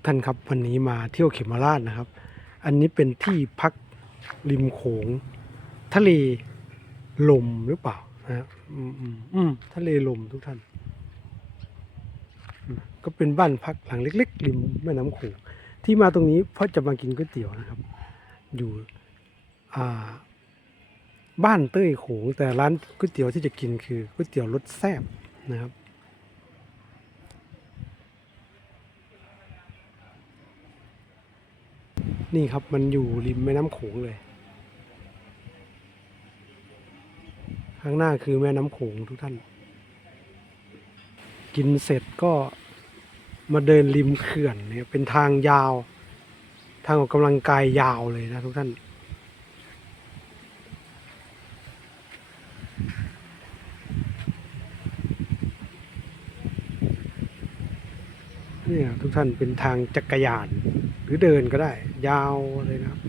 กท่านครับวันนี้มาเที่ยวเขมราชนะครับ อันนี้เป็นที่พักริมโขง ทะเลลมหรือเปล่านะฮะอืมอืมทะเลลมทุกท่าน ก็เป็นบ้านพักหลังเล็ก ๆ ริมแม่น้ำโขงที่มาตรงนี้เพราะจะมากินก๋วยเตี๋ยวนะครับ อยู่อ่าบ้านเต้ยโขงแต่ร้านก๋วยเตี๋ยวที่จะกินคือก๋วยเตี๋ยวรสแซ่บนะครับ นี่ครับมันอยู่ริมแม่น้ำโขงเลย ข้างหน้าคือแม่น้ำโขงทุกท่าน กินเสร็จก็มาเดินริมเขื่อนเนี่ยเป็นทางยาว ทางออกกำลังกายยาวเลยนะทุกท่าน เนี่ยทุกท่านเป็นทางจักรยานหรือเดินก็ได้ ยาวเลยนะครับ